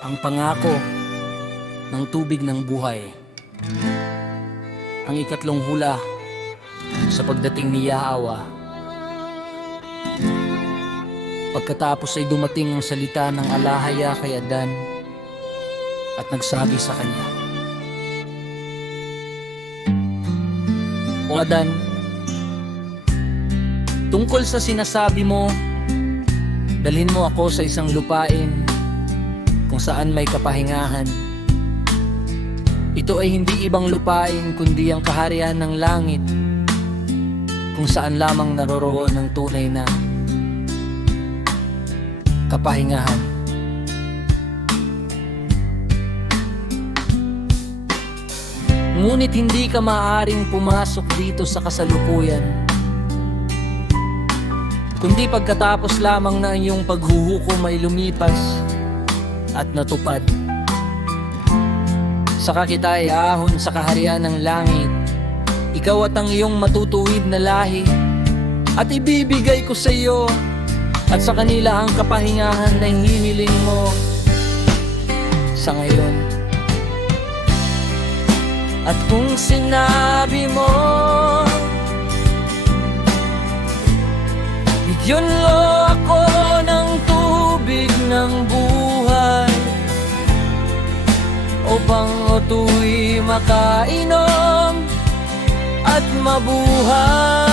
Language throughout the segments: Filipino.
Ang pangako ng tubig ng buhay. Ang ikatlong hula sa pagdating ni Yahweh. Pagkatapos ay dumating ang salita ng alahaya kay Adan at nagsabi sa kanya, "O Adan, tungkol sa sinasabi mo, dalhin mo ako sa isang lupain kung saan may kapahingahan. Ito ay hindi ibang lupain kundi ang kaharian ng langit, kung saan lamang naroroon ang tunay na kapahingahan." Ngunit hindi ka maaaring pumasok dito sa kasalukuyan, kundi pagkatapos lamang na iyong paghuhukom ay lumipas at natupad. Saka kita iahon sa kaharian ng langit, ikaw at ang iyong matutuwid na lahi, at ibibigay ko sa iyo at sa kanila ang kapahingahan na hiniling mo sa ngayon. At kung sinabi mo, bigyan mo ako ng tubig ng buhay, upang ako'y makainom at mabuhay.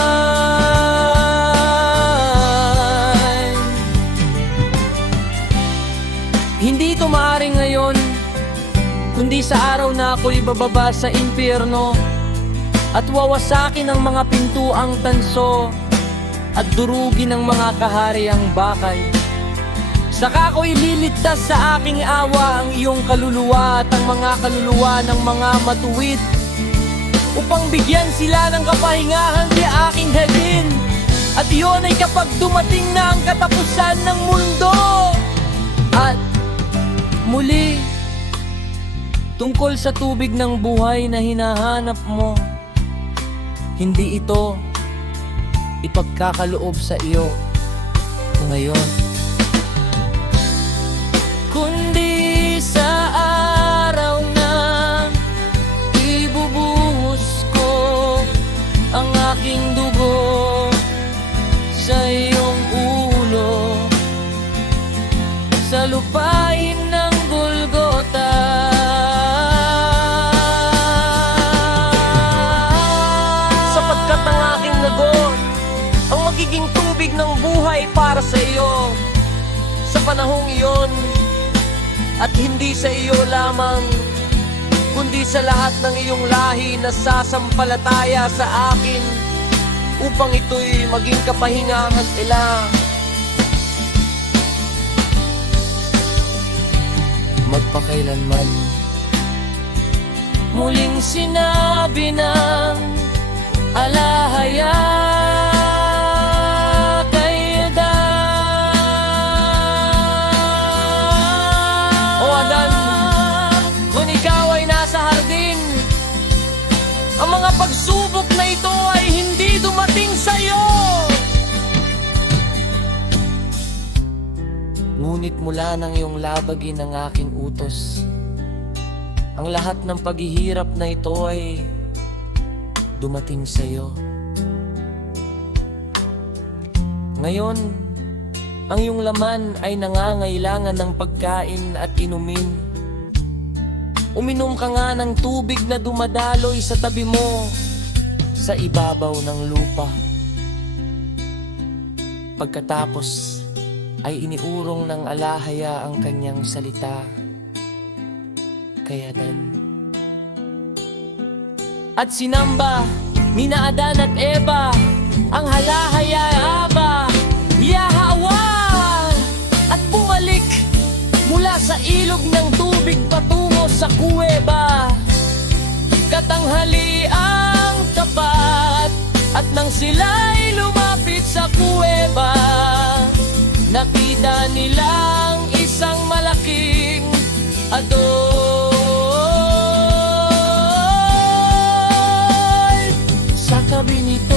Hindi ito maaaring ngayon, kundi sa araw na ako'y bababa sa impyerno at wawasakin ang mga pintuang tanso at durugin ang mga kahariang bakal. Saka ako'y liligtas sa aking awa ang iyong kaluluwa at ang mga kaluluwa ng mga matuwid, upang bigyan sila ng kapahingahan sa aking heaven. At iyon ay kapag dumating na ang katapusan ng mundo. At muli, tungkol sa tubig ng buhay na hinahanap mo, hindi ito ipagkakaloob sa iyo ngayon, kundi sa araw na ibubuhos ko ang aking dugo sa iyong ulo, sa lupain ng Golgota. Sapagkat ang aking lagot ang magiging tubig ng buhay para sa iyo sa panahong iyon, at hindi sa iyo lamang, kundi sa lahat ng iyong lahi na sasampalataya sa akin, upang ito'y maging kapahingahan nila. Magpakailanman. Muling sinabi ng alahaya kay Adan, "O Adan, kung ikaw ay nasa hardin, ang mga pagsubok na ito ay hindi dumating sa'yo. Ngunit mula ng iyong labagin ang aking utos, ang lahat ng paghihirap na ito ay dumating sa iyo. Ngayon, ang iyong laman ay nangangailangan ng pagkain at inumin. Uminom ka nga ng tubig na dumadaloy sa tabi mo sa ibabaw ng lupa." Pagkatapos ay iniurong ng alahaya ang kanyang salita kay Adan. At sinamba ni Adan at Eva ang halahaya Aba, Yahweh, at bumalik mula sa ilog ng tubig patungo sa kuweba. Katanghali ang tapat, at nang sila'y lumapit sa kuweba, nakita nilang isang malaking adoy. Sa tabi nito